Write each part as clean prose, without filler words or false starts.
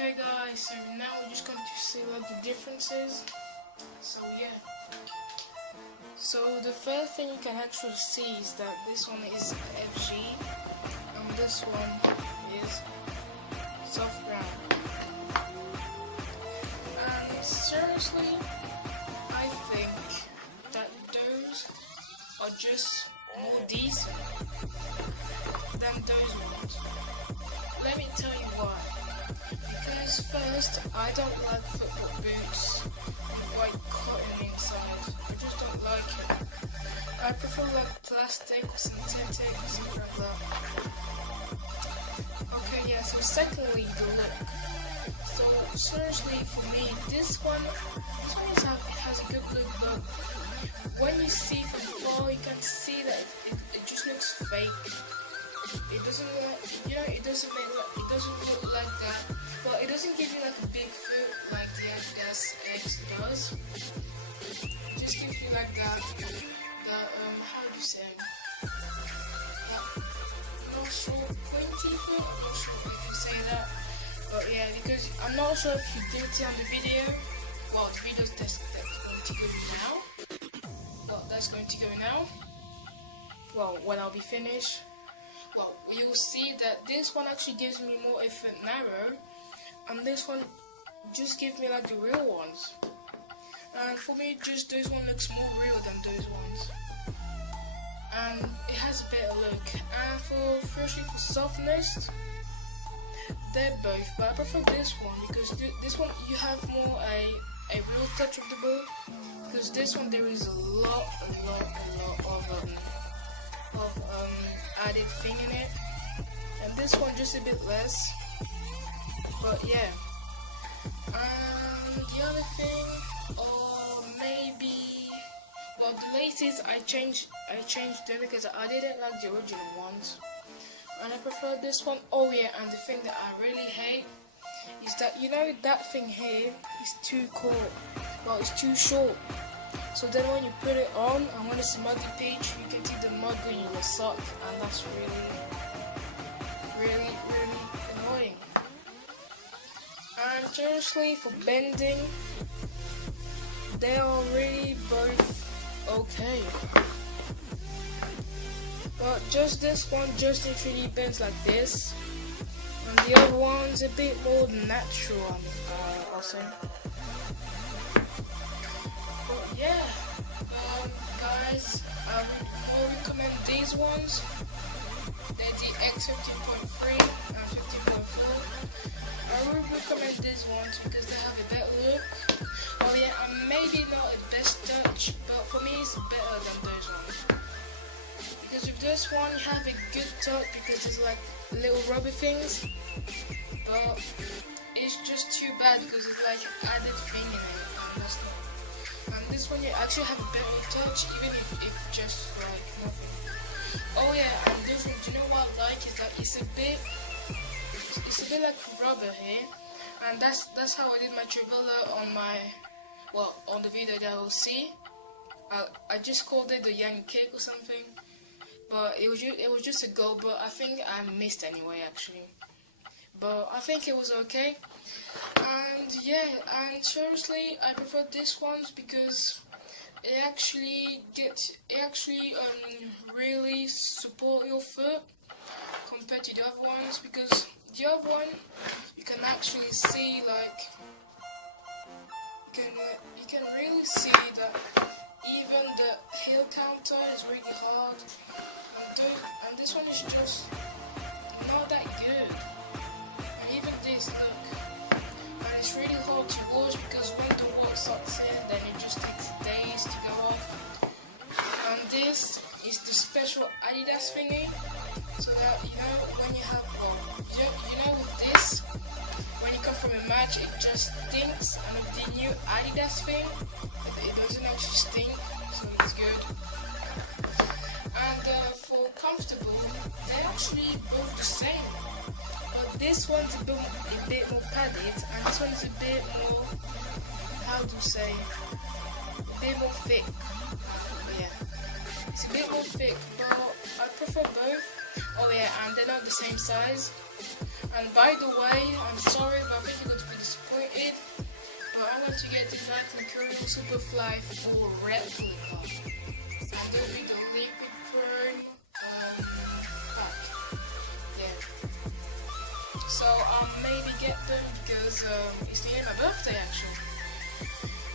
Okay guys, so now we're just going to see like the differences. So yeah. So the first thing you can actually see is that this one is FG and this one is soft ground. And seriously, I think that those are just more decent than those ones. Let me tell you why. Because first, I don't like football boots with white cotton inside. I just don't like it. I prefer like plastic or synthetic or something like that. Okay, yeah, so secondly, the look. So seriously, for me, this one has a good look, but when you see from far, you can see that it just looks fake. It doesn't look, it doesn't look like that, but it doesn't give you like a big foot like the Adidas X does. It just gives you like that, how do you say? Not sure, pointy foot. I'm not sure if you say that, but yeah, because I'm not sure if you did see on the video. Well, the video's that's going to go now. Well, that's going to go now. Well, when I'll be finished. Well, you'll see that this one actually gives me more a foot narrow, and this one just gives me like the real ones. And for me, just those one looks more real than those ones, and it has a better look. And firstly for softness, they're both, but I prefer this one because this one you have more a real touch of the boot. Because this one there is a lot of added thing in it, and this one just a bit less. But yeah, and the other thing, or maybe, well, the latest I changed them because I didn't like the original ones, and I prefer this one. Oh yeah, and the thing that I really hate is that that thing here is too cool. Well, it's too short. So then when you put it on and when it's a muddy beach, you can see the mud going in your sock, and that's really annoying. And seriously, for bending, they are really both okay. But just this one just literally bends like this, and the other one's a bit more natural, I'll say. Yeah, guys, I would recommend these ones. They're the X 15.3 and 15.4. I would recommend these ones because they have a better look. Oh yeah, and maybe not a best touch, but for me it's better than those ones. Because with this one you have a good touch because it's like little rubber things, but it's just too bad because it's like added thing in it, and that's not. And this one you actually have a better touch, even if just like nothing. Oh yeah, and this one, do you know what I like is that it's a bit like rubber here, and that's how I did my trivela on the video that you'll see. I just called it the young cake or something, but it was just a go, but I think I missed anyway actually. But I think it was okay. And yeah, and seriously, I prefer this ones because it actually really support your foot compared to the other ones. Because the other one, you can actually see like you can really see that even the heel counter is really hard, and this one is just not that good. Even this, look, and it's really hard to wash because when the water sucks in, then it just takes days to go off. And this is the special Adidas thingy, so that when you have, with this, when you come from a match, it just stinks, and with the new Adidas thing, it doesn't actually stink, so it's good. And for comfortable, they're actually both the same. This one's a bit more padded, and this one's a bit more, how to say, a bit more thick. But yeah, it's a bit more thick, but I prefer both. Oh yeah, and they're not the same size. And by the way, I'm sorry, but I think you're going to be disappointed. But I want to get the Nike Mercurial Superfly full replica. And there'll be the liquid prune pack. Yeah. So I'll maybe get them because it's the end of my birthday actually.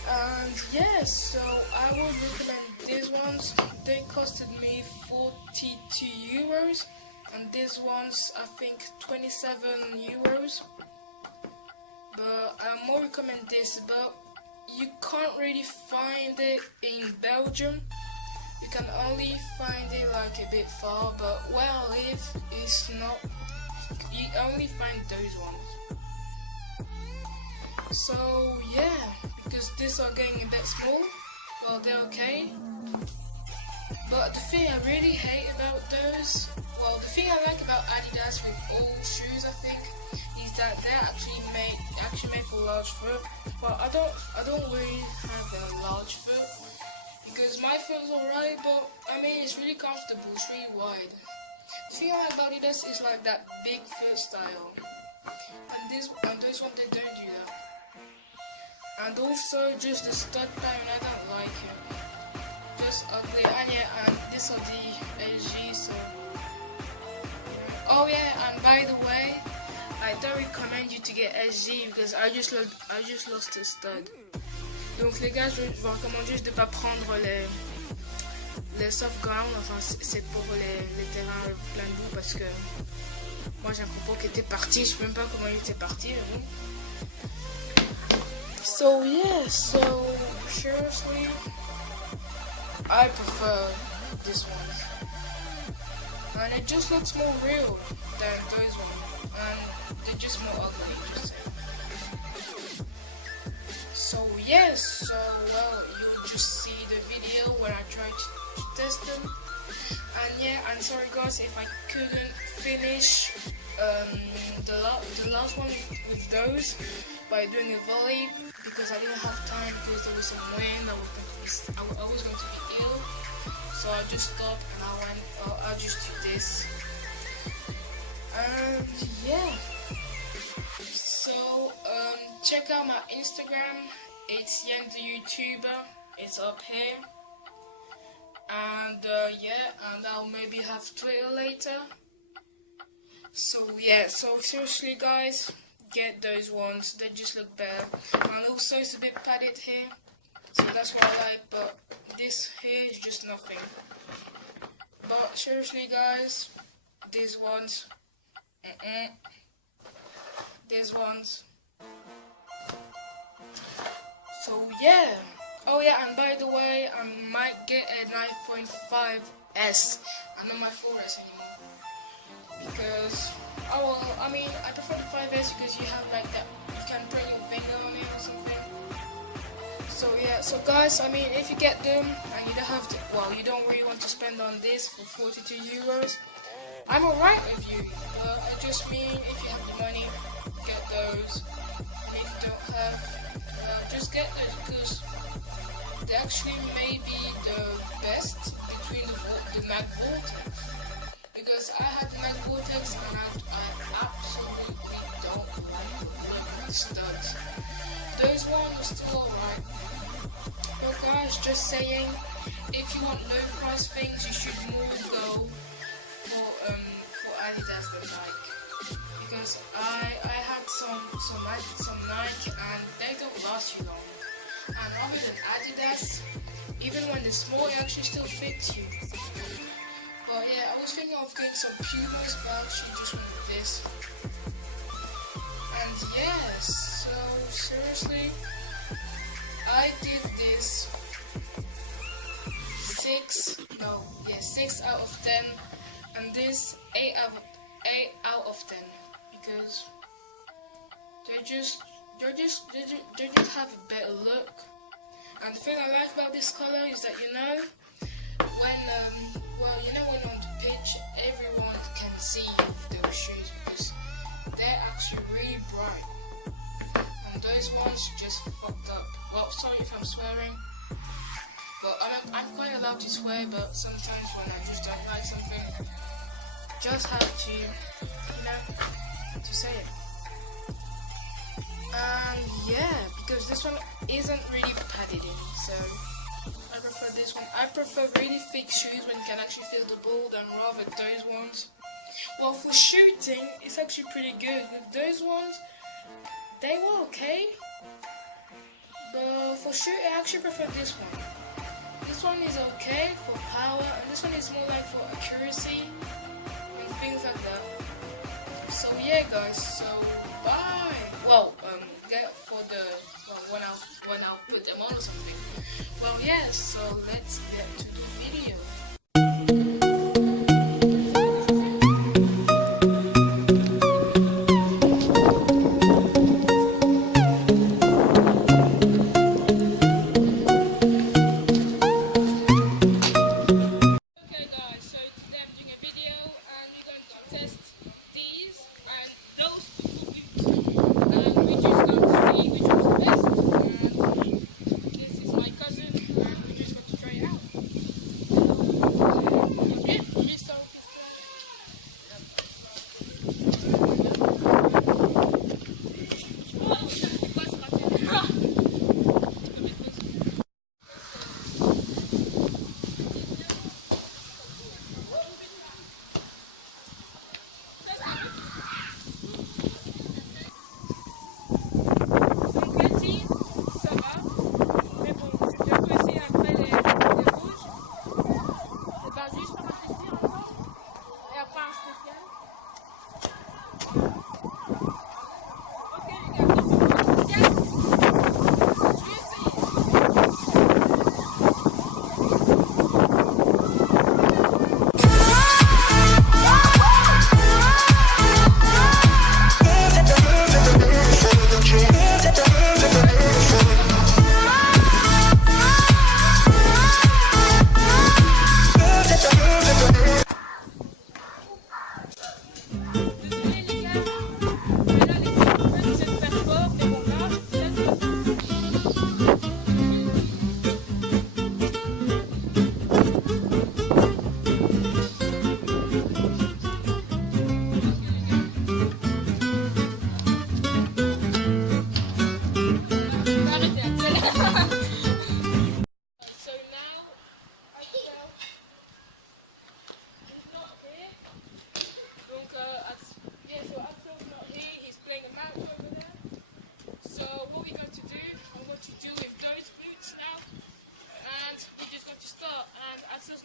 And yeah, so I would recommend these ones. They costed me 42 euros. And these ones I think 27 euros. But I more recommend this, but you can't really find it in Belgium. You can only find it like a bit far, but where I live is not, you only find those ones. So yeah, because these are getting a bit small, well they're okay. But the thing I really hate about those, well the thing I like about Adidas with all shoes I think, is that they're actually made for large foot. Well, I don't really have a large foot because my foot is alright, but I mean it's really comfortable, it's really wide. The thing I like about Adidas is like that big foot style, and those ones they don't do that. And also just the stud pattern, I don't like it. Just ugly. And yeah, and these are the SG, so. Oh yeah, and by the way, I don't recommend you to get SG because I just lost a stud. Donc les gars, je vous recommande juste de pas prendre les soft ground, enfin c'est pour les terrains plein de boue parce que moi j'ai un copain qui était parti, je sais même pas comment il était parti, mais bon. So yeah, so seriously, I prefer this one, and it just looks more real than those ones, and they're just more ugly, just saying. So yes, so well, you'll just see the video when I try to test them, and yeah, I'm sorry guys if I couldn't finish the last one with those by doing a volley because I didn't have time because there was some wind. I was going to be ill, so I just stopped and I went. I'll just do this. And yeah. So check out my Instagram. It's Yang the YouTuber. It's up here. And yeah, and I'll maybe have Twitter later. So yeah, so seriously guys, get those ones, they just look better. And also it's a bit padded here, so that's what I like, but this here is just nothing. But seriously guys, these ones, these ones. So yeah. Oh yeah, and by the way, I might get a 9.5S and not my 4S anymore. Because, oh well, I mean, I prefer the 5S because you have like that, you can print your finger on it or something. So yeah, so guys, I mean, if you get them and you don't have to, well, you don't really want to spend on this for 42 euros, I'm alright with you. But I just mean, if you have the money, get those. And if you don't have, well, just get those because they actually may be the best between the Mac Vortex. Because I had the Mac Vortex and I absolutely don't like the studs. Those ones are still alright. But guys, just saying, if you want low price things, you should more go for Adidas than Nike. Because I had some Nike and they don't last you long. And other than Adidas, even when they're small, it actually still fits you. But yeah, I was thinking of getting some Pumas, but I actually just went with this. And yes, so seriously, I did this 6 out of 10, and this 8 out of 10 because they just have a better look. And the thing I like about this color is that when on the pitch everyone can see those shoes because they're actually really bright, and those ones just fucked up. Well, sorry if I'm swearing, but I'm quite allowed to swear, but sometimes when I just don't like something, just have to, to say it. And yeah, because this one isn't really padded in, so I prefer this one. I prefer really thick shoes when you can actually feel the ball than rather those ones. Well, for shooting, it's actually pretty good. With those ones, they were okay. But for shooting, I actually prefer this one. This one is okay for power, and this one is more like for accuracy and things like that. So yeah, guys. So bye. Well, get for the when I'll put them on or something. Well, yeah. So let's get to the video.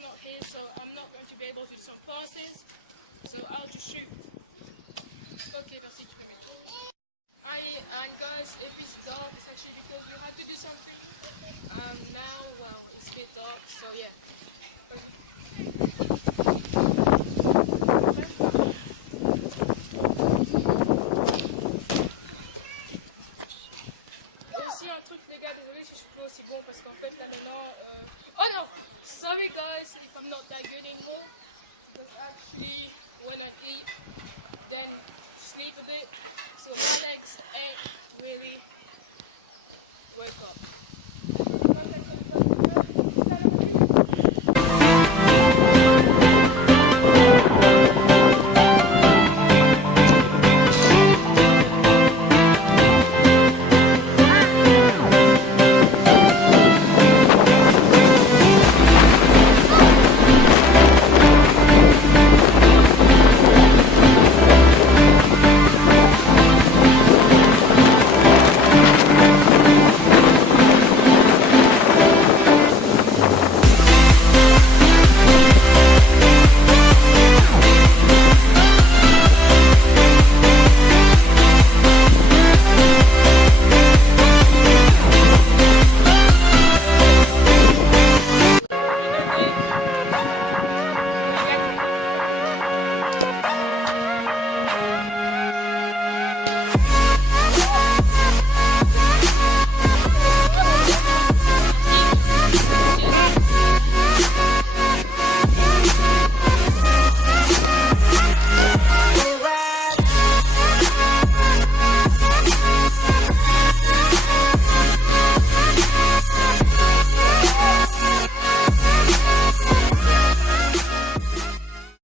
Not here, so I'm not going to be able to do some passes, so I'll just shoot. Ok, merci, tu peux mettre. Allez, and guys, if it's dark, it's actually because we had to do something. Now, well, it's a bit dark, so yeah.